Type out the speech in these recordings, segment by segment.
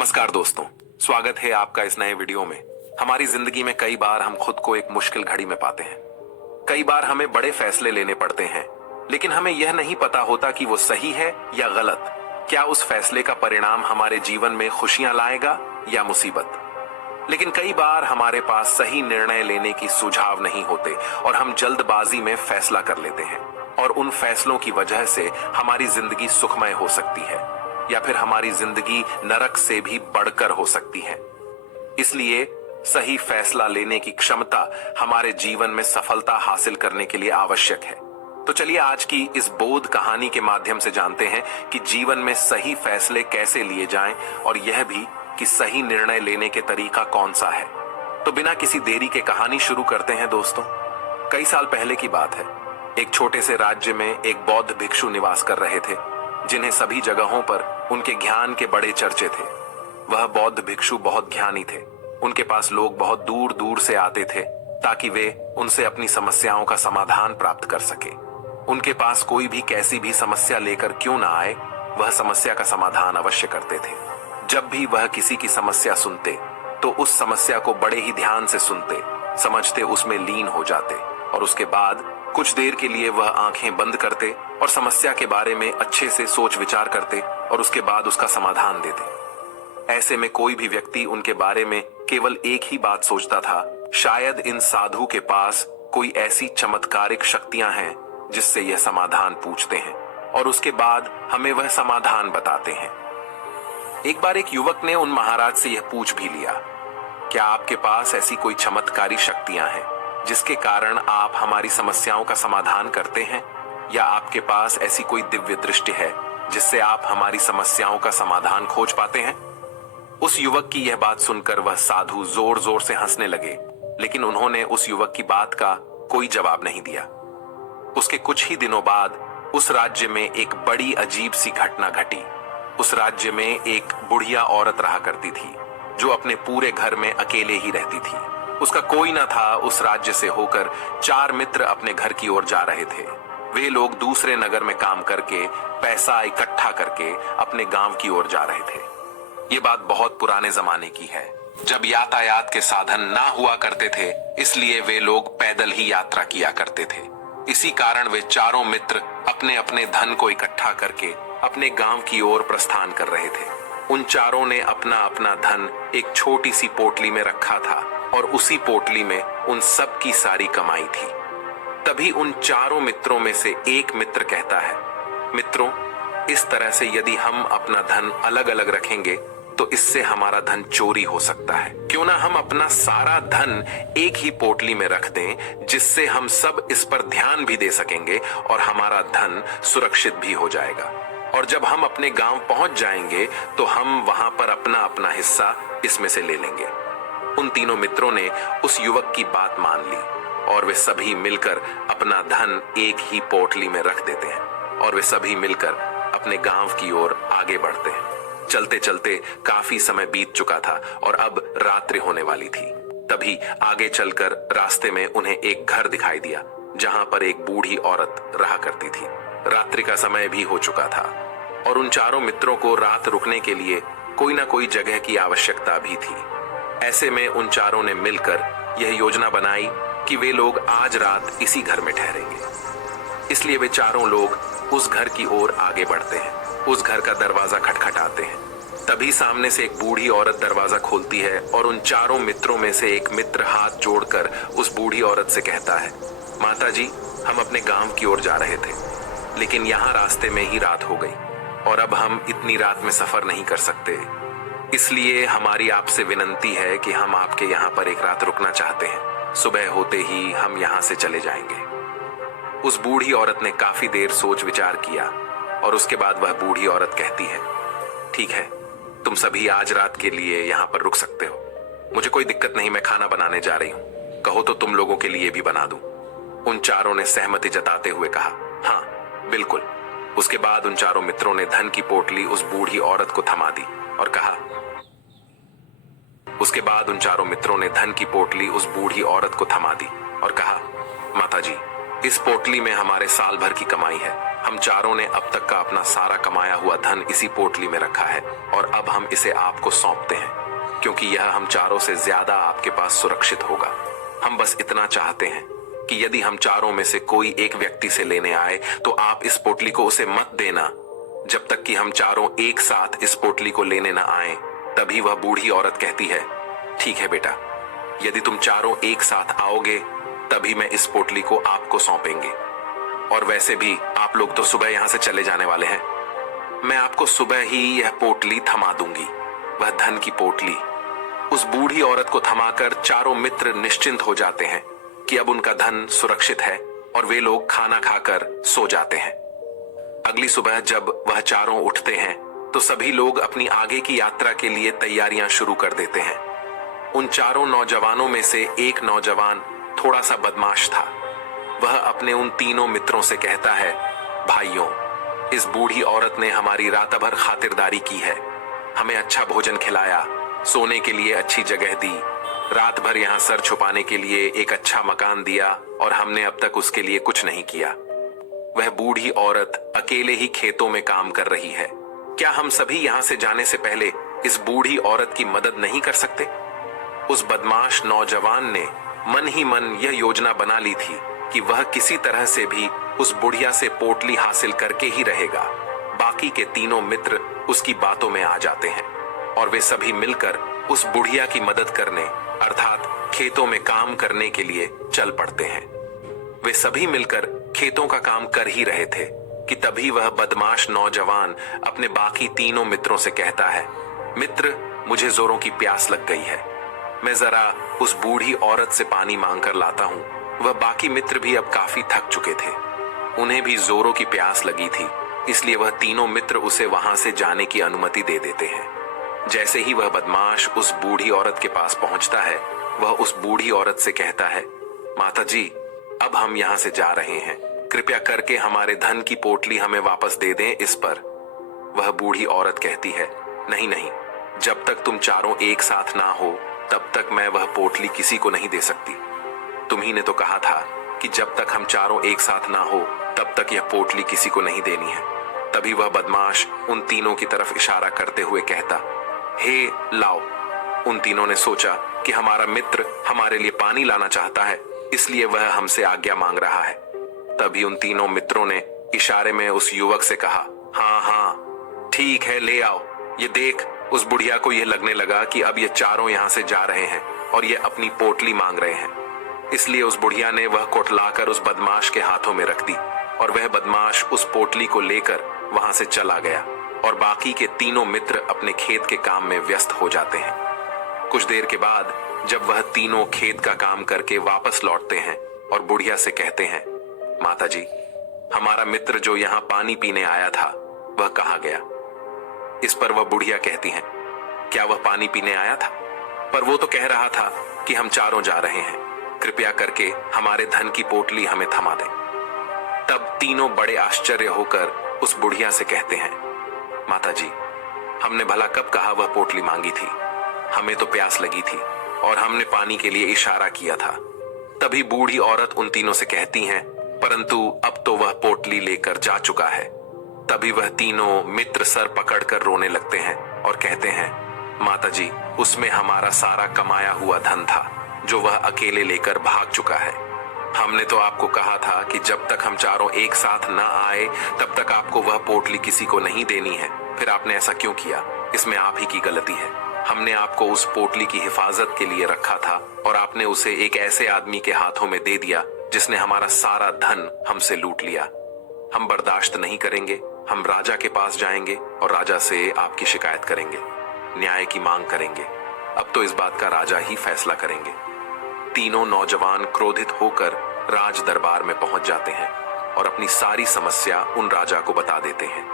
नमस्कार दोस्तों, स्वागत है आपका इस नए वीडियो में। हमारी जिंदगी में कई बार हम खुद को एक मुश्किल घड़ी में पाते हैं। कई बार हमें बड़े फैसले लेने पड़ते हैं, लेकिन हमें यह नहीं पता होता कि वो सही है या गलत। क्या उस फैसले का परिणाम हमारे जीवन में खुशियां लाएगा या मुसीबत। लेकिन कई बार हमारे पास सही निर्णय लेने की सुझाव नहीं होते और हम जल्दबाजी में फैसला कर लेते हैं, और उन फैसलों की वजह से हमारी जिंदगी सुखमय हो सकती है या फिर हमारी जिंदगी नरक से भी बढ़कर हो सकती है। इसलिए सही फैसला लेने की क्षमता हमारे जीवन में सफलता हासिल करने के लिए आवश्यक है। तो चलिए आज की इस बोध कहानी के माध्यम से जानते हैं कि जीवन में सही फैसले कैसे लिए जाएं, और यह भी कि सही निर्णय लेने के तरीका कौन सा है। तो बिना किसी देरी के कहानी शुरू करते हैं दोस्तों। कई साल पहले की बात है। एक छोटे से राज्य में एक बौद्ध भिक्षु निवास कर रहे थे, जिन्हें सभी जगहों पर उनके ज्ञान के बड़े चर्चे थे। वह बौद्ध भिक्षु बहुत ज्ञानी थे। उनके पास लोग बहुत दूर दूर से आते थे ताकि वे उनसे अपनी समस्याओं का समाधान प्राप्त कर सके। उनके पास कोई भी कैसी भी समस्या लेकर क्यों ना आए, वह समस्या का समाधान अवश्य करते थे। जब भी वह किसी की समस्या सुनते तो उस समस्या को बड़े ही ध्यान से सुनते, समझते, उसमें लीन हो जाते, और उसके बाद कुछ देर के लिए वह आंखें बंद करते और समस्या के बारे में अच्छे से सोच विचार करते और उसके बाद उसका समाधान देते। ऐसे में कोई भी व्यक्ति उनके बारे में केवल एक ही बात सोचता था, शायद इन साधु के पास कोई ऐसी चमत्कारिक शक्तियां हैं जिससे यह समाधान पूछते हैं और उसके बाद हमें वह समाधान बताते हैं। एक बार एक युवक ने उन महाराज से यह पूछ भी लिया, क्या आपके पास ऐसी कोई चमत्कारी शक्तियां हैं जिसके कारण आप हमारी समस्याओं का समाधान करते हैं, या आपके पास ऐसी कोई दिव्य दृष्टि है जिससे आप हमारी समस्याओं का समाधान खोज पाते हैं। उस युवक की यह बात सुनकर वह साधु जोर जोर से हंसने लगे, लेकिन उन्होंने उस युवक की बात का कोई जवाब नहीं दिया। उसके कुछ ही दिनों बाद उस राज्य में एक बड़ी अजीब सी घटना घटी। उस राज्य में एक बुढ़िया औरत रहा करती थी, जो अपने पूरे घर में अकेले ही रहती थी। उसका कोई न था। उस राज्य से होकर 4 मित्र अपने घर की ओर जा रहे थे। वे लोग दूसरे नगर में काम करके पैसा इकट्ठा करके अपने गांव की ओर जा रहे थे। ये बात बहुत पुराने जमाने की है, जब यातायात के साधन ना हुआ करते थे, इसलिए वे लोग पैदल ही यात्रा किया करते थे। इसी कारण वे चारों मित्र अपने अपने धन को इकट्ठा करके अपने गांव की ओर प्रस्थान कर रहे थे। उन चारों ने अपना अपना धन एक छोटी सी पोटली में रखा था और उसी पोटली में उन सब की सारी कमाई थी। तभी उन चारों मित्रों में से एक मित्र कहता है, मित्रों, इस तरह से यदि हम अपना धन अलग अलग रखेंगे तो इससे हमारा धन चोरी हो सकता है। क्यों ना हम अपना सारा धन एक ही पोटली में रख दें, जिससे हम सब इस पर ध्यान भी दे सकेंगे और हमारा धन सुरक्षित भी हो जाएगा। और जब हम अपने गांव पहुंच जाएंगे तो हम वहां पर अपना अपना हिस्सा इसमें से ले लेंगे। उन तीनों मित्रों ने उस युवक की बात मान ली और वे सभी मिलकर अपना धन एक ही पोटली में रख देते हैं और वे सभी मिलकर अपने गांव की ओर आगे बढ़ते हैं। चलते चलते काफी समय बीत चुका था और अब रात्रि होने वाली थी। तभी आगे चलकर रास्ते में उन्हें एक घर दिखाई दिया, जहां पर एक बूढ़ी औरत रहा करती थी। रात्रि का समय भी हो चुका था और उन चारों मित्रों को रात रुकने के लिए कोई ना कोई जगह की आवश्यकता भी थी। ऐसे में उन चारों ने मिलकर यह योजना बनाई कि वे लोग आज रात इसी घर में ठहरेंगे। इसलिए वे चारों लोग उस घर की ओर आगे बढ़ते हैं। उस घर का दरवाजा खटखटाते हैं। तभी सामने से एक बूढ़ी औरत दरवाजा खोलती है और उन चारों मित्रों में से एक मित्र हाथ जोड़कर उस बूढ़ी औरत से कहता है, माता जी, हम अपने गांव की ओर जा रहे थे, लेकिन यहाँ रास्ते में ही रात हो गई और अब हम इतनी रात में सफर नहीं कर सकते। इसलिए हमारी आपसे विनती है कि हम आपके यहाँ पर एक रात रुकना चाहते हैं। सुबह होते ही हम यहाँ से चले जाएंगे। उस बूढ़ी औरत ने काफी देर सोच विचार किया और उसके बाद वह बूढ़ी औरत कहती है, ठीक है, तुम सभी आज रात के लिए यहाँ पर रुक सकते हो। मुझे कोई दिक्कत नहीं, मैं खाना बनाने जा रही हूँ। कहो तो तुम लोगों के लिए भी बना दूं। उन चारों ने सहमति जताते हुए कहा, हाँ बिल्कुल। उसके बाद उन चारों मित्रों ने धन की पोटली उस बूढ़ी औरत को थमा दी और कहा, उसके बाद उन चारों मित्रों ने धन की पोटली उस बूढ़ी औरत को थमा दी और कहा, माता जी, इस पोटली में हमारे साल भर की कमाई है। हम चारों ने अब तक का अपना सारा कमाया हुआ धन इसी पोटली में रखा है और अब हम इसे आपको सौंपते हैं क्योंकि यह हम चारों से ज्यादा आपके पास सुरक्षित होगा। हम बस इतना चाहते हैं कि यदि हम चारों में से कोई एक व्यक्ति से लेने आए तो आप इस पोटली को उसे मत देना जब तक कि हम चारों एक साथ इस पोटली को लेने न आए। तभी वह बूढ़ी औरत कहती है, ठीक है बेटा, यदि तुम चारों एक साथ आओगे तभी मैं इस पोटली को आपको सौंपेंगे। और वैसे भी आप लोग तो सुबह यहां से चले जाने वाले हैं। मैं आपको सुबह ही यह पोटली थमा दूंगी, वह धन की पोटली। उस बूढ़ी औरत को थमाकर चारों मित्र निश्चिंत हो जाते हैं कि अब उनका धन सुरक्षित है और वे लोग खाना खाकर सो जाते हैं। अगली सुबह जब वह चारों उठते हैं तो सभी लोग अपनी आगे की यात्रा के लिए तैयारियां शुरू कर देते हैं। उन चारों नौजवानों में से एक नौजवान थोड़ा सा बदमाश था। वह अपने उन तीनों मित्रों से कहता है, भाइयों, इस बूढ़ी औरत ने हमारी रात भर खातिरदारी की है, हमें अच्छा भोजन खिलाया, सोने के लिए अच्छी जगह दी, रात भर यहाँ सर छुपाने के लिए एक अच्छा मकान दिया और हमने अब तक उसके लिए कुछ नहीं किया। वह बूढ़ी औरत अकेले ही खेतों में काम कर रही है। क्या हम सभी यहाँ से जाने से पहले इस बूढ़ी औरत की मदद नहीं कर सकते? उस बदमाश नौजवान ने मन ही मन यह योजना बना ली थी कि वह किसी तरह से भी उस बुढ़िया से पोटली हासिल करके ही रहेगा। बाकी के तीनों मित्र उसकी बातों में आ जाते हैं और वे सभी मिलकर उस बुढ़िया की मदद करने अर्थात खेतों में काम करने के लिए चल पड़ते हैं। वे सभी मिलकर खेतों का काम कर ही रहे थे कि तभी वह बदमाश नौजवान अपने बाकी तीनों मित्रों से कहता है, मित्र, मुझे जोरों की प्यास लग गई है, मैं जरा उस बूढ़ी औरत से पानी मांग कर लाता हूँ। वह बाकी मित्र भी अब काफी थक चुके थे, उन्हें भी जोरों की प्यास लगी थी, इसलिए वह तीनों मित्र उसे वहां से जाने की अनुमति दे देते हैं। जैसे ही वह बदमाश उस बूढ़ी औरत के पास पहुंचता है, वह उस बूढ़ी औरत से कहता है, माता जी, अब हम यहाँ से जा रहे हैं, कृपया करके हमारे धन की पोटली हमें वापस दे दें। इस पर वह बूढ़ी औरत कहती है, नहीं नहीं, जब तक तुम चारों एक साथ ना हो तब तक मैं वह पोटली किसी को नहीं दे सकती। तुम्ही ने तो कहा था कि जब तक हम चारों एक साथ ना हो तब तक यह पोटली किसी को नहीं देनी है। तभी वह बदमाश उन तीनों की तरफ इशारा करते हुए कहता, हे लाओ। उन तीनों ने सोचा कि हमारा मित्र हमारे लिए पानी लाना चाहता है, इसलिए वह हमसे आज्ञा मांग रहा है। तभी उन तीनों मित्रों ने इशारे में उस युवक से कहा, हाँ हाँ ठीक है, ले आओ। ये देख, उस बुढ़िया को यह लगने लगा कि अब ये चारों यहाँ से जा रहे हैं और ये अपनी पोटली मांग रहे हैं, इसलिए उस बुढ़िया ने वह कोटलाकर उस बदमाश के हाथों में रख दी और वह बदमाश उस पोटली को लेकर वहां से चला गया और बाकी के तीनों मित्र अपने खेत के काम में व्यस्त हो जाते हैं। कुछ देर के बाद जब वह तीनों खेत का काम करके वापस लौटते हैं और बुढ़िया से कहते हैं, माता जी, हमारा मित्र जो यहाँ पानी पीने आया था वह कहाँ गया? इस पर वह बुढ़िया कहती हैं, क्या वह पानी पीने आया था? पर वो तो कह रहा था कि हम चारों जा रहे हैं, कृपया करके हमारे धन की पोटली हमें थमा दें। तब तीनों बड़े आश्चर्य होकर उस बुढ़िया से कहते हैं, माता जी, हमने भला कब कहा वह पोटली मांगी थी? हमें तो प्यास लगी थी और हमने पानी के लिए इशारा किया था। तभी बूढ़ी औरत उन तीनों से कहती हैं, परंतु अब तो वह पोटली लेकर जा चुका है। तभी वह तीनों मित्र सर पकड़कर रोने लगते हैं और कहते हैं, माता जी, उसमें हमारा सारा कमाया हुआ धन था जो वह अकेले लेकर भाग चुका है। हमने तो आपको कहा था कि जब तक हम चारों एक साथ न आए तब तक आपको वह पोटली किसी को नहीं देनी है, फिर आपने ऐसा क्यों किया? इसमें आप ही की गलती है। हमने आपको उस पोटली की हिफाजत के लिए रखा था और आपने उसे एक ऐसे आदमी के हाथों में दे दिया जिसने हमारा सारा धन हमसे लूट लिया। हम बर्दाश्त नहीं करेंगे, हम राजा के पास जाएंगे और राजा से आपकी शिकायत करेंगे, न्याय की मांग करेंगे। अब तो इस बात का राजा ही फैसला करेंगे। तीनों नौजवान क्रोधित होकर राज दरबार में पहुंच जाते हैं और अपनी सारी समस्या उन राजा को बता देते हैं।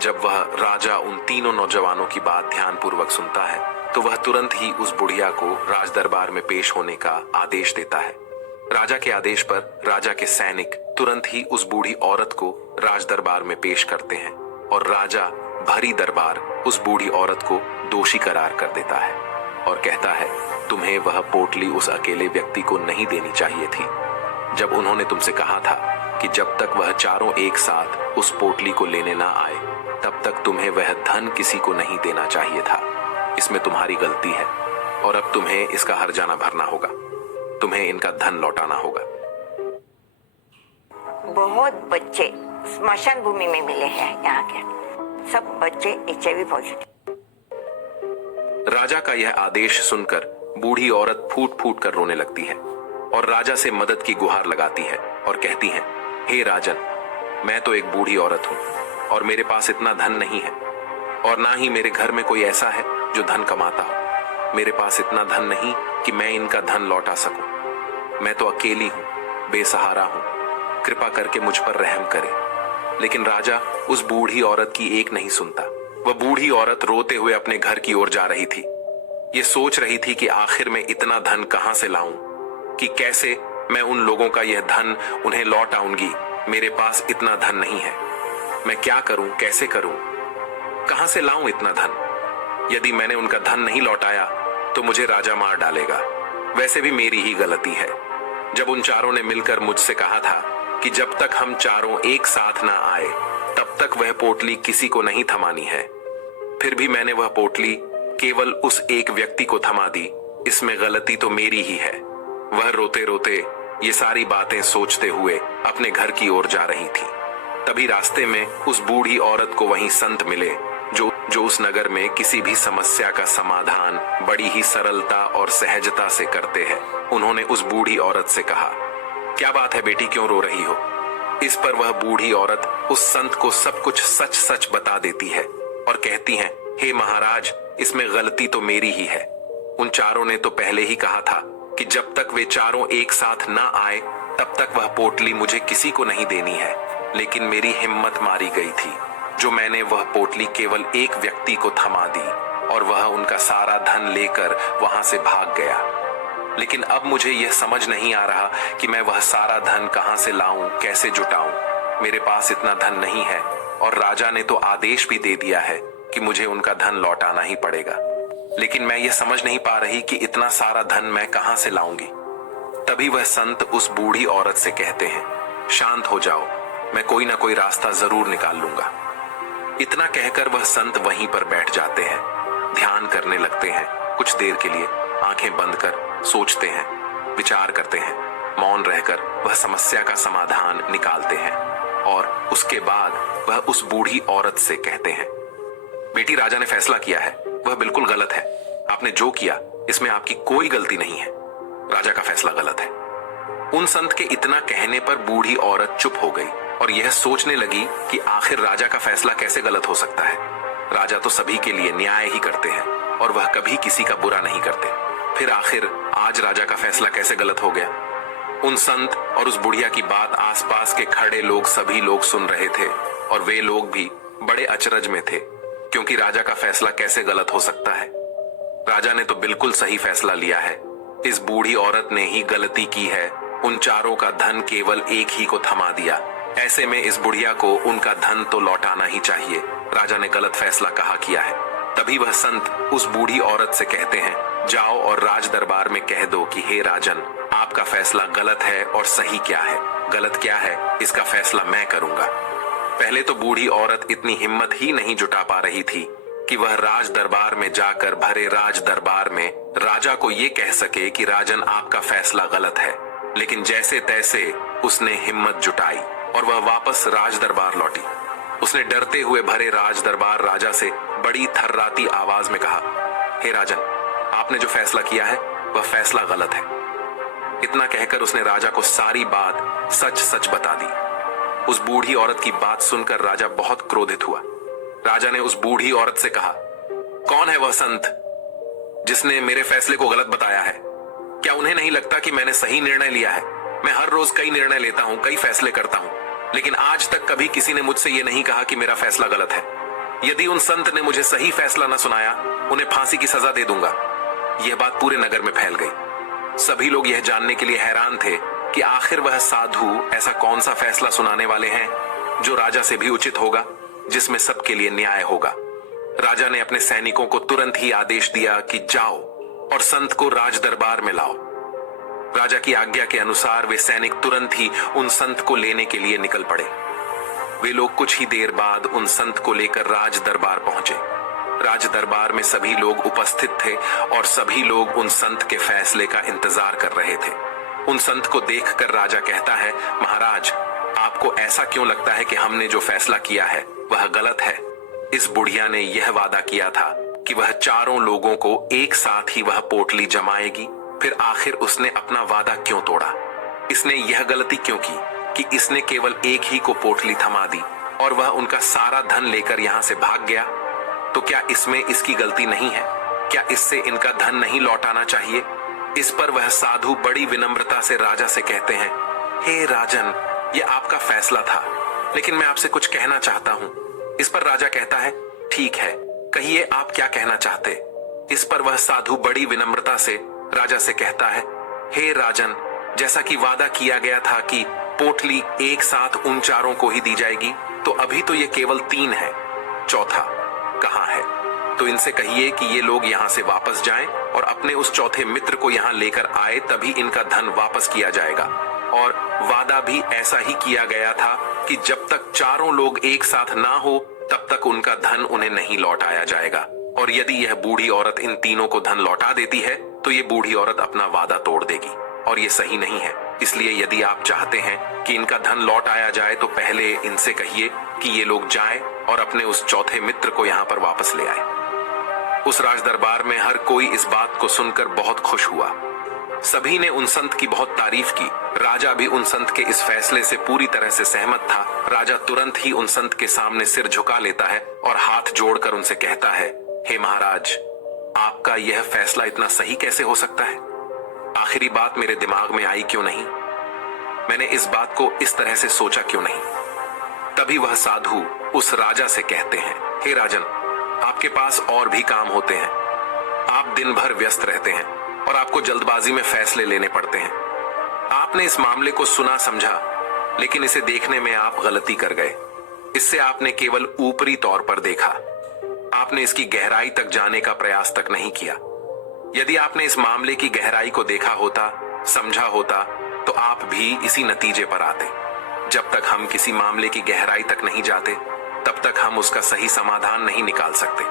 जब वह राजा उन तीनों नौजवानों की बात ध्यानपूर्वक सुनता है तो वह तुरंत ही उस बुढ़िया को राज दरबार में पेश होने का आदेश देता है। राजा के आदेश पर राजा के सैनिक तुरंत ही उस बूढ़ी औरत को राज दरबार में पेश करते हैं और राजा भरी दरबार उस बूढ़ी औरत को दोषी करार कर देता है और कहता है, तुम्हें वह पोटली उस अकेले व्यक्ति को नहीं देनी चाहिए थी। जब उन्होंने तुमसे कहा था कि जब तक वह चारों एक साथ उस पोटली को लेने ना आए तब तक तुम्हें वह धन किसी को नहीं देना चाहिए था। इसमें तुम्हारी गलती है और अब तुम्हें इसका हर्जाना भरना होगा। तुम्हें इनका धन लौटाना होगा। बहुत बच्चे स्मशान भूमि में मिले हैं। यहाँ के सब बच्चे HIV पॉजिटिव। राजा का यह आदेश सुनकर बूढ़ी औरत फूट फूट कर रोने लगती है और राजा से मदद की गुहार लगाती है और कहती है, हे राजन, मैं तो एक बूढ़ी औरत हूं और मेरे पास इतना धन नहीं है और ना ही मेरे घर में कोई ऐसा है जो धन कमाता हो। मेरे पास इतना धन नहीं कि मैं इनका धन लौटा सकूं। मैं तो अकेली हूं, बेसहारा हूं। कृपा करके मुझ पर रहम करे। लेकिन राजा उस बूढ़ी औरत की एक नहीं सुनता। वह बूढ़ी औरत रोते हुए अपने घर की ओर जा रही थी। ये सोच रही थी कि आखिर में इतना धन कहां से लाऊं, कि कैसे मैं उन लोगों का यह धन उन्हें लौट आऊंगी। मेरे पास इतना धन नहीं है। मैं क्या करूं, कैसे करूं, कहां से लाऊं इतना धन? यदि मैंने उनका धन नहीं लौटाया तो मुझे राजा मार डालेगा। वैसे भी मेरी ही गलती है। जब उन चारों ने मिलकर मुझसे कहा था कि जब तक हम चारों एक साथ ना आए तब तक वह पोटली किसी को नहीं थमानी है, फिर भी मैंने वह पोटली केवल उस एक व्यक्ति को थमा दी। इसमें गलती तो मेरी ही है। वह रोते रोते ये सारी बातें सोचते हुए अपने घर की ओर जा रही थी। तभी रास्ते में उस बूढ़ी औरत को वहीं संत मिले जो उस नगर में किसी भी समस्या का समाधान बड़ी ही सरलता और सहजता से करते हैं। उन्होंने उस बूढ़ी औरत से कहा, क्या बात है बेटी, क्यों रो रही हो? इस पर वह बूढ़ी औरत उस संत को सब कुछ सच सच बता देती है और कहती है, हे महाराज, इसमें गलती तो मेरी ही है। उन चारों ने तो पहले ही कहा था कि जब तक वे चारों एक साथ ना आए तब तक वह पोटली मुझे किसी को नहीं देनी है। लेकिन मेरी हिम्मत मारी गई थी जो मैंने वह पोटली केवल एक व्यक्ति को थमा दी और वह उनका सारा धन लेकर वहां से भाग गया। लेकिन अब मुझे यह समझ नहीं आ रहा कि मैं वह सारा धन कहां से लाऊं, कैसे जुटाऊं। मेरे पास इतना धन नहीं है और राजा ने तो आदेश भी दे दिया है कि मुझे उनका धन लौटाना ही पड़ेगा। लेकिन मैं ये समझ नहीं पा रही कि इतना सारा धन मैं कहां से लाऊंगी। तभी वह संत उस बूढ़ी औरत से कहते हैं, शांत हो जाओ, मैं कोई ना कोई रास्ता जरूर निकाल लूंगा। इतना कहकर वह संत वहीं पर बैठ जाते हैं, ध्यान करने लगते हैं। कुछ देर के लिए आंखें बंद कर सोचते हैं, विचार करते हैं। मौन रहकर वह समस्या का समाधान निकालते हैं और उसके बाद वह उस बूढ़ी औरत से कहते हैं, बेटी, राजा ने फैसला किया है, वह बिल्कुल गलत है। आपने जो किया इसमें आपकी कोई गलती नहीं है। राजा का फैसला गलत है। उन संत के इतना कहने पर बूढ़ी औरत चुप हो गई और यह सोचने लगी कि आखिर राजा का फैसला कैसे गलत हो सकता है। राजा तो सभी के लिए न्याय ही करते हैं और वह कभी किसी का बुरा नहीं करते। फिर आखिर आज राजा का फैसला कैसे गलत हो गया? उन संत और उस बुढ़िया की बात आसपास के खड़े लोग सभी लोग सुन रहे थे और वे लोग भी बड़े अचरज में थे, क्योंकि राजा का फैसला कैसे गलत हो सकता है। राजा ने तो बिल्कुल सही फैसला लिया है। इस बूढ़ी औरत ने ही गलती की है, उन चारों का धन केवल एक ही को थमा दिया। ऐसे में इस बुढ़िया को उनका धन तो लौटाना ही चाहिए। राजा ने गलत फैसला कहा किया है। तभी वह संत उस बूढ़ी औरत से कहते हैं, जाओ और राज दरबार में कह दो कि हे राजन, आपका फैसला गलत है और सही क्या है, गलत क्या है, इसका फैसला मैं करूंगा। पहले तो बूढ़ी औरत इतनी हिम्मत ही नहीं जुटा पा रही थी कि वह राज दरबार में जाकर भरे राज दरबार में राजा को ये कह सके कि राजन, आपका फैसला गलत है। लेकिन जैसे तैसे उसने हिम्मत जुटाई और वह वापस राज दरबार लौटी। उसने डरते हुए भरे राज दरबार राजा से बड़ी थर्राती आवाज में कहा, हे राजन, आपने जो फैसला किया है वह फैसला गलत है। इतना कहकर उसने राजा को सारी बात सच सच बता दी। उस बूढ़ी औरत की बात सुनकर राजा बहुत क्रोधित हुआ। राजा ने उस बूढ़ी औरत से कहा, कौन है वह संत जिसने मेरे फैसले को गलत बताया है? क्या उन्हें नहीं लगता कि मैंने सही निर्णय लिया है? मैं हर रोज कई निर्णय लेता हूं, कई फैसले करता हूं, लेकिन आज तक कभी किसी ने मुझसे यह नहीं कहा कि मेरा फैसला गलत है। यदि उन संत ने मुझे सही फैसला न सुनाया, उन्हें फांसी की सजा दे दूंगा। यह बात पूरे नगर में फैल गई। सभी लोग यह जानने के लिए हैरान थे कि आखिर वह साधु ऐसा कौन सा फैसला सुनाने वाले हैं जो राजा से भी उचित होगा, जिसमें सबके लिए न्याय होगा। राजा ने अपने सैनिकों को तुरंत ही आदेश दिया कि जाओ और संत को राज दरबार में लाओ। राजा की आज्ञा के अनुसार वे सैनिक तुरंत ही उन संत को लेने के लिए निकल पड़े। वे लोग कुछ ही देर बाद उन संत को लेकर राज दरबार पहुंचे। राज दरबार में सभी लोग उपस्थित थे और सभी लोग उन संत के फैसले का इंतजार कर रहे थे। उन संत को देखकर राजा कहता है, महाराज, आपको ऐसा क्यों लगता है कि हमने जो फैसला किया है वह गलत है? इस बुढ़िया ने यह वादा किया था कि वह चारों लोगों को एक साथ ही वह पोटली जमाएगी, फिर आखिर उसने अपना वादा क्यों तोड़ा? इसने यह गलती क्यों की कि इसने केवल एक ही को पोटली थमा दी और वह उनका सारा धन लेकर यहां से भाग गया? तो क्या इसमें इसकी गलती नहीं है? क्या इससे इनका धन नहीं लौटाना चाहिए? इस पर वह साधु बड़ी विनम्रता से राजा से कहते हैं, हे राजन, यह आपका फैसला था, लेकिन मैं आपसे कुछ कहना चाहता हूं। इस पर राजा कहता है, ठीक है, कहिए आप क्या कहना चाहते? इस पर वह साधु बड़ी विनम्रता से राजा से कहता है, हे राजन, जैसा कि वादा किया गया था कि पोटली एक साथ उन चारों को ही दी जाएगी, तो अभी तो ये केवल 3 है, चौथा कहाँ है? तो इनसे कहिए कि ये लोग यहाँ से वापस जाएं और अपने उस चौथे मित्र को यहाँ लेकर आए, तभी इनका धन वापस किया जाएगा। और वादा भी ऐसा ही किया गया था कि जब तक चारों लोग एक साथ ना हो तब तक उनका धन उन्हें नहीं लौटाया जाएगा। और यदि यह बूढ़ी औरत इन तीनों को धन लौटा देती है तो ये बूढ़ी औरत अपना वादा तोड़ देगी और ये सही नहीं है। इसलिए यदि आप चाहते हैं कि इनका धन लौट आया जाए तो पहले इनसे कहिए कि ये लोग जाएं और अपने उस चौथे मित्र को यहाँ पर वापस ले आए। उस राज दरबार में हर कोई इस बात को सुनकर बहुत खुश हुआ। सभी ने उन संत की बहुत तारीफ की। राजा भी उन संत के इस फैसले से पूरी तरह से सहमत था। राजा तुरंत ही उन संत के सामने सिर झुका लेता है और हाथ जोड़कर उनसे कहता है, हे महाराज, आपका यह फैसला इतना सही कैसे हो सकता है? आखिरी बात मेरे दिमाग में आई क्यों नहीं? मैंने इस बात को इस तरह से सोचा क्यों नहीं? तभी वह साधु उस राजा से कहते हैं, हे राजन, आपके पास और भी काम होते हैं। आप दिन भर व्यस्त रहते हैं और आपको जल्दबाजी में फैसले लेने पड़ते हैं। आपने इस मामले को सुना समझा, लेकिन इसे देखने में आप गलती कर गए। इससे आपने केवल ऊपरी तौर पर देखा। आपने इसकी गहराई तक जाने का प्रयास तक नहीं किया। यदि आपने इस मामले की गहराई को देखा होता, समझा होता, तो आप भी इसी नतीजे पर आते। जब तक हम किसी मामले की गहराई तक नहीं जाते, तब तक हम उसका सही समाधान नहीं निकाल सकते।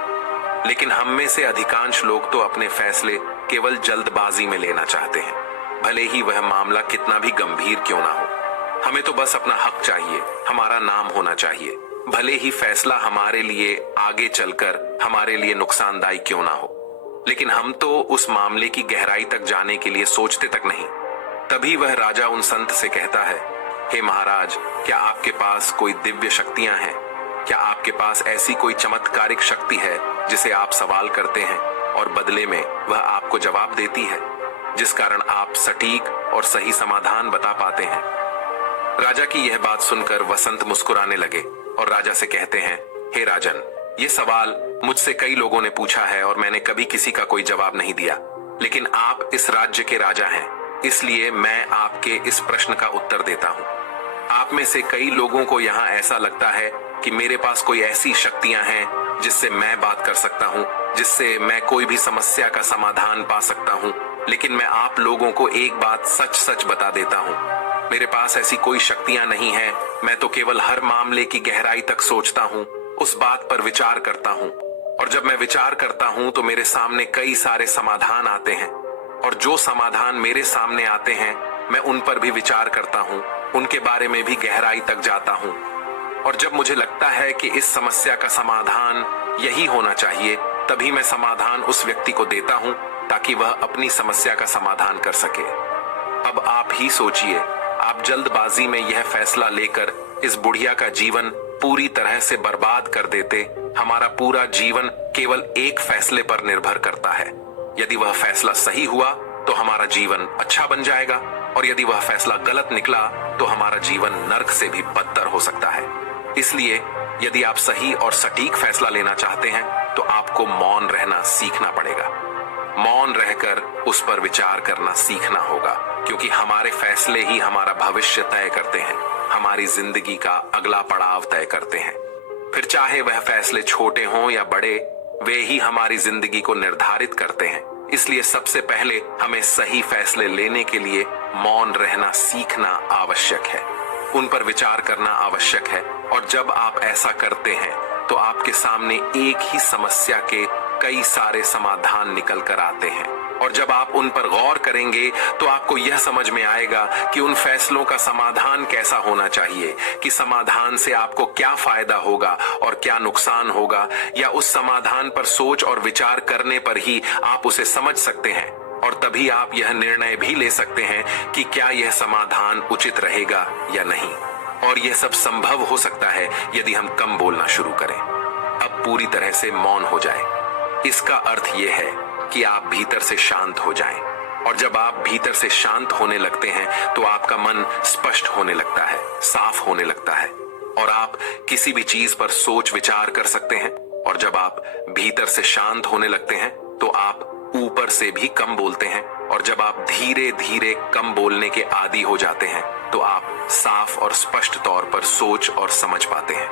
लेकिन हम में से अधिकांश लोग तो अपने फैसले केवल जल्दबाजी में लेना चाहते हैं, भले ही वह मामला कितना भी गंभीर क्यों ना हो। हमें तो बस अपना हक चाहिए, हमारा नाम होना चाहिए, भले ही फैसला हमारे लिए आगे चलकर हमारे लिए नुकसानदायी क्यों ना हो। लेकिन हम तो उस मामले की गहराई तक जाने के लिए सोचते तक नहीं। तभी वह राजा उन संत से कहता है, हे महाराज, क्या आपके पास कोई दिव्य शक्तियां हैं? क्या आपके पास ऐसी कोई चमत्कारिक शक्ति है जिसे आप सवाल करते हैं और बदले में वह आपको जवाब देती है, जिस कारण आप सटीक और सही समाधान बता पाते हैं? राजा की यह बात सुनकर वसंत मुस्कुराने लगे और राजा से कहते हैं, हे राजन, ये सवाल मुझसे कई लोगों ने पूछा है और मैंने कभी किसी का कोई जवाब नहीं दिया, लेकिन आप इस राज्य के राजा हैं, इसलिए मैं आपके इस प्रश्न का उत्तर देता हूं। आप में से कई लोगों को यहाँ ऐसा लगता है कि मेरे पास कोई ऐसी शक्तियां हैं जिससे मैं बात कर सकता हूं, जिससे मैं कोई भी समस्या का समाधान पा सकता हूं। लेकिन मैं आप लोगों को एक बात सच सच बता देता हूं, मेरे पास ऐसी कोई शक्तियां नहीं हैं। मैं तो केवल हर मामले की गहराई तक सोचता हूं, उस बात पर विचार करता हूं, और जब मैं विचार करता हूं तो मेरे सामने कई सारे समाधान आते हैं, और जो समाधान मेरे सामने आते हैं मैं उन पर भी विचार करता हूं, उनके बारे में भी गहराई तक जाता हूं, और जब मुझे लगता है कि इस समस्या का समाधान यही होना चाहिए, तभी मैं समाधान उस व्यक्ति को देता हूं ताकि वह अपनी समस्या का समाधान कर सके। अब आप ही सोचिए, आप जल्दबाजी में यह फैसला लेकर इस बुढ़िया का जीवन पूरी तरह से बर्बाद कर देते। हमारा पूरा जीवन केवल एक फैसले पर निर्भर करता है। यदि वह फैसला सही हुआ तो हमारा जीवन अच्छा बन जाएगा, और यदि वह फैसला गलत निकला तो हमारा जीवन नर्क से भी बदतर हो सकता है। इसलिए यदि आप सही और सटीक फैसला लेना चाहते हैं तो आपको मौन रहना सीखना पड़ेगा। मौन रहकर उस पर विचार करना सीखना होगा, क्योंकि हमारे फैसले ही हमारा भविष्य तय करते हैं, हमारी जिंदगी का अगला पड़ाव तय करते हैं। फिर चाहे वह फैसले छोटे हों या बड़े, वे ही हमारी जिंदगी को निर्धारित करते हैं। इसलिए सबसे पहले हमें सही फैसले लेने के लिए मौन रहना सीखना आवश्यक है, उन पर विचार करना आवश्यक है। और जब आप ऐसा करते हैं तो आपके सामने एक ही समस्या के कई सारे समाधान निकल कर आते हैं। और जब आप उन पर गौर करेंगे तो आपको यह समझ में आएगा कि उन फैसलों का समाधान कैसा होना चाहिए, कि समाधान से आपको क्या फायदा होगा और क्या नुकसान होगा, या उस समाधान पर सोच और विचार करने पर ही आप उसे समझ सकते हैं। और तभी आप यह निर्णय भी ले सकते हैं कि क्या यह समाधान उचित रहेगा या नहीं। और यह सब संभव हो सकता है यदि हम कम बोलना शुरू करें, अब पूरी तरह से मौन हो जाए। इसका अर्थ यह है कि आप भीतर से शांत हो जाएं। और जब आप भीतर से शांत होने लगते हैं तो आपका मन स्पष्ट होने लगता है, साफ होने लगता है, और आप किसी भी चीज पर सोच विचार कर सकते हैं। और जब आप भीतर से शांत होने लगते हैं तो आप ऊपर से भी कम बोलते हैं। और जब आप धीरे धीरे कम बोलने के आदी हो जाते हैं तो आप साफ और स्पष्ट तौर पर सोच और समझ पाते हैं।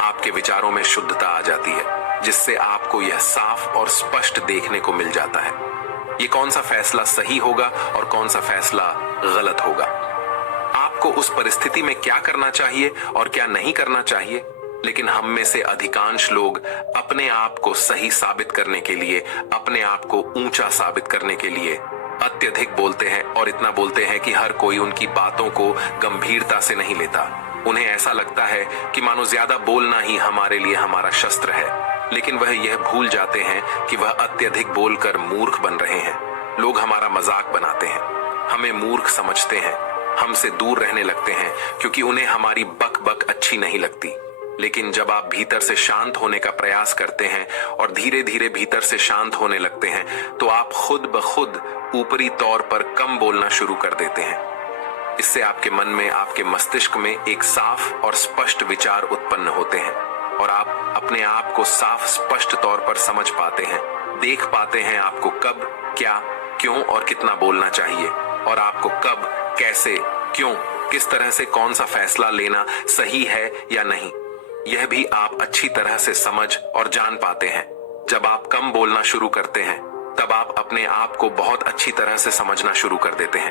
आपके विचारों में शुद्धता आ जाती है, जिससे आपको यह साफ और स्पष्ट देखने को मिल जाता है ये कौन सा फैसला सही होगा और कौन सा फैसला गलत होगा। आपको उस परिस्थिति में क्या करना चाहिए और क्या नहीं करना चाहिए। लेकिन हम में से अधिकांश लोग अपने आप को सही साबित करने के लिए, अपने आप को ऊंचा साबित करने के लिए अत्यधिक बोलते हैं, और इतना बोलते हैं कि हर कोई उनकी बातों को गंभीरता से नहीं लेता। उन्हें ऐसा लगता है कि मानो ज्यादा बोलना ही हमारे लिए हमारा शस्त्र है, लेकिन वह यह भूल जाते हैं कि वह अत्यधिक बोलकर मूर्ख बन रहे हैं। लोग हमारा मजाक बनाते हैं, हमें मूर्ख समझते हैं, हमसे दूर रहने लगते हैं क्योंकि उन्हें हमारी बक बक अच्छी नहीं लगती। लेकिन जब आप भीतर से शांत होने का प्रयास करते हैं और धीरे धीरे भीतर से शांत होने लगते हैं तो आप खुद ब खुद ऊपरी तौर पर कम बोलना शुरू कर देते हैं। इससे आपके मन में, आपके मस्तिष्क में एक साफ और स्पष्ट विचार उत्पन्न होते हैं, और आप अपने आप को साफ स्पष्ट तौर पर समझ पाते हैं, देख पाते हैं आपको कब, क्या, क्यों और कितना बोलना चाहिए, और आपको कब, कैसे, क्यों, किस तरह से कौन सा फैसला लेना सही है या नहीं, यह भी आप अच्छी तरह से समझ और जान पाते हैं। जब आप कम बोलना शुरू करते हैं तब आप अपने आप को बहुत अच्छी तरह से समझना शुरू कर देते हैं,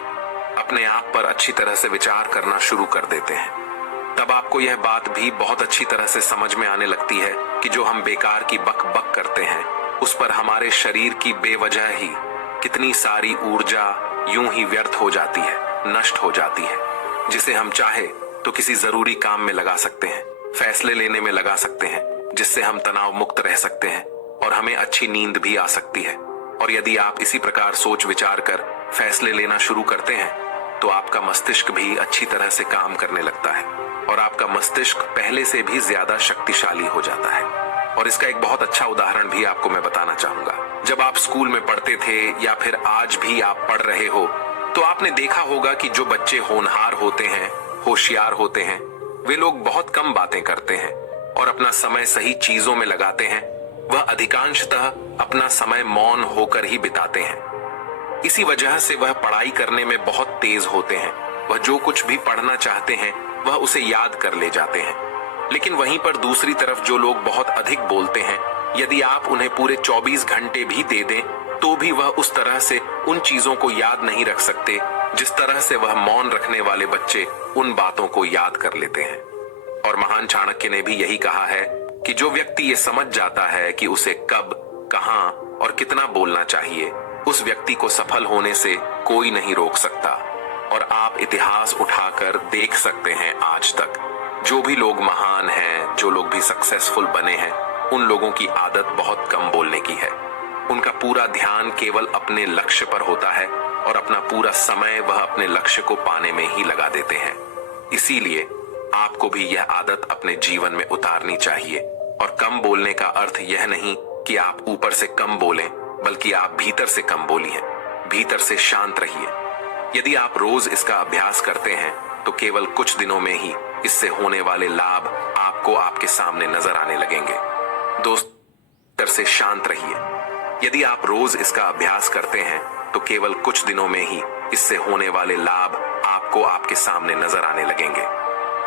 अपने आप पर अच्छी तरह से विचार करना शुरू कर देते हैं। तब आपको यह बात भी बहुत अच्छी तरह से समझ में आने लगती है कि जो हम बेकार की बक बक करते हैं उस पर हमारे शरीर की बेवजह ही कितनी सारी ऊर्जा यूं ही व्यर्थ हो जाती है, नष्ट हो जाती है, जिसे हम चाहे तो किसी जरूरी काम में लगा सकते हैं, फैसले लेने में लगा सकते हैं, जिससे हम तनाव मुक्त रह सकते हैं और हमें अच्छी नींद भी आ सकती है। और यदि आप इसी प्रकार सोच विचार कर फैसले लेना शुरू करते हैं तो आपका मस्तिष्क भी अच्छी तरह से काम करने लगता है, और आपका मस्तिष्क पहले से भी ज्यादा शक्तिशाली हो जाता है। और इसका एक बहुत अच्छा उदाहरण भी आपको मैं बताना चाहूंगा। जब आप स्कूल में पढ़ते थे या फिर आज भी आप पढ़ रहे हो तो आपने देखा होगा कि जो बच्चे होनहार होते हैं, होशियार होते हैं, वे लोग बहुत कम बातें करते हैं और अपना समय सही चीजों में लगाते हैं। वह अधिकांशतः अपना समय मौन होकर ही बिताते हैं। इसी वजह से वह पढ़ाई करने में बहुत तेज होते हैं। वह जो कुछ भी पढ़ना चाहते हैं वह उसे याद कर ले जाते हैं। लेकिन वहीं पर दूसरी तरफ जो लोग बहुत अधिक बोलते हैं, यदि आप उन्हें पूरे 24 घंटे भी दे दें तो भी वह उस तरह से उन चीजों को याद नहीं रख सकते जिस तरह से वह मौन रखने वाले बच्चे उन बातों को याद कर लेते हैं। और महान चाणक्य ने भी यही कहा है कि जो व्यक्ति ये समझ जाता है कि उसे कब, कहां और कितना बोलना चाहिए, उस व्यक्ति को सफल होने से कोई नहीं रोक सकता। और आप इतिहास उठाकर देख सकते हैं आज तक जो भी लोग महान हैं, जो लोग भी सक्सेसफुल बने हैं, उन लोगों की आदत बहुत कम बोलने की है। उनका पूरा ध्यान केवल अपने लक्ष्य पर होता है और अपना पूरा समय वह अपने लक्ष्य को पाने में ही लगा देते हैं। इसीलिए आपको भी यह आदत अपने जीवन में उतारनी चाहिए। और कम बोलने का अर्थ यह नहीं कि आप ऊपर से कम बोलें, बल्कि आप भीतर से कम बोलिए, भीतर से शांत रहिए। यदि आप रोज इसका अभ्यास करते हैं तो केवल कुछ दिनों में ही इससे होने वाले लाभ आपको आपके सामने नजर आने लगेंगे। दोस्त, भीतर से शांत रहिए। यदि आप रोज इसका अभ्यास करते हैं तो केवल कुछ दिनों में ही इससे होने वाले लाभ आपको आपके सामने नजर आने लगेंगे।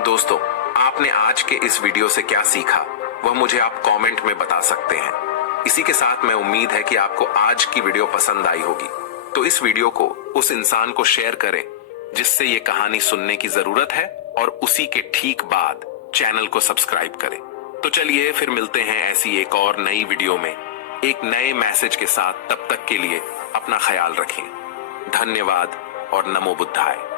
दोस्तों, आपने आज के इस वीडियो से क्या सीखा वह मुझे आप कमेंट में बता सकते हैं। इसी के साथ मैं उम्मीद है कि आपको आज की वीडियो पसंद आई होगी, तो इस वीडियो को उस इंसान को शेयर करें जिससे ये कहानी सुनने की जरूरत है, और उसी के ठीक बाद चैनल को सब्सक्राइब करें। तो चलिए फिर मिलते हैं ऐसी एक और नई वीडियो में एक नए मैसेज के साथ। तब तक के लिए अपना ख्याल रखें। धन्यवाद और नमो बुद्धाय।